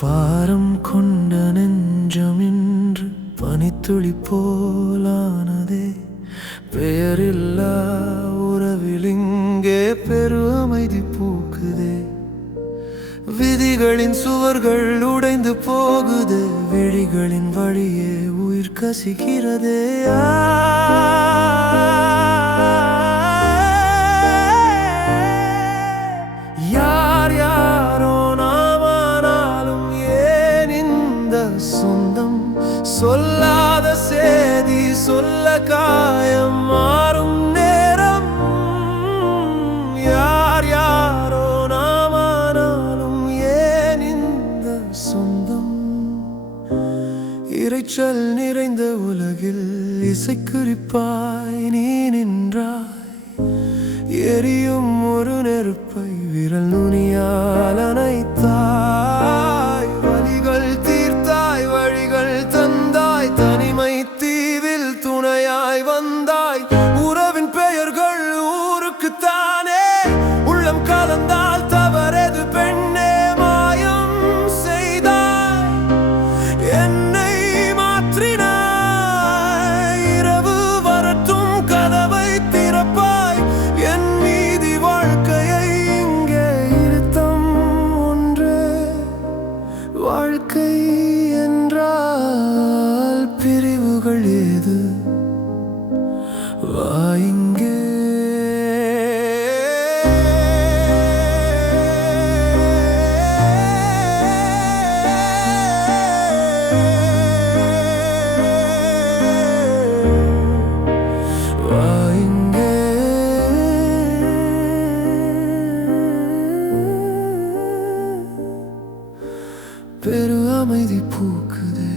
பாரம் கொண்ட நெஞ்சமின்று பனித்துளி போலானதே. பெயரில்லா உறவிலிங்கே பெரு அமைதி பூக்குதே. விதிகளின் சுவர்கள் உடைந்து போகுதே. விழிகளின் வழியே உயிர் கசிகிறதே. யார் யாரோ நாமானாலும் ஏன் இந்த சொந்தம்? சொல்லாத சேதி சொல்ல காயம் மாறும் நேரம். யார் யாரோ நாமானாலும் ஏன் இந்த சொந்தம்? இரைச்சல் நிறைந்த உலகில் இசைக்குறிப்பாய் நீ நின்றாய். எரியும் ஒரு நெருப்பை விரல் நுனியால் அணைத்தாய். வலிகள் தீர்த்தாய், வழிகள் தந்தாய், தனிமை தீவில் துணையாய் வந்தாய். உறவின் பெயர்கள் ஊருக்குத்தானே, உள்ளம் கலந்தால் தவறெது பெண்ணே? மாயம் செய்தாய், என்னை மாற்றினாய். இரவு வரட்டும் கதவை திறப்பாய். என் மீதி வாழ்க்கையை இங்கே இருத்தம் ஒன்றே. வாழ்க்கை என்றால் பிரிவுகள் ஏது? வா இங்கே. வா இங்கே. பெரு அமைதி பூக்குதே.